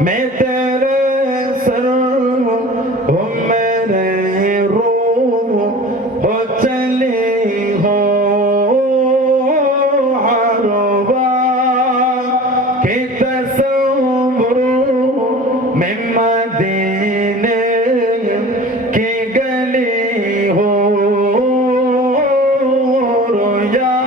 में, में हो चली हो, की में की गली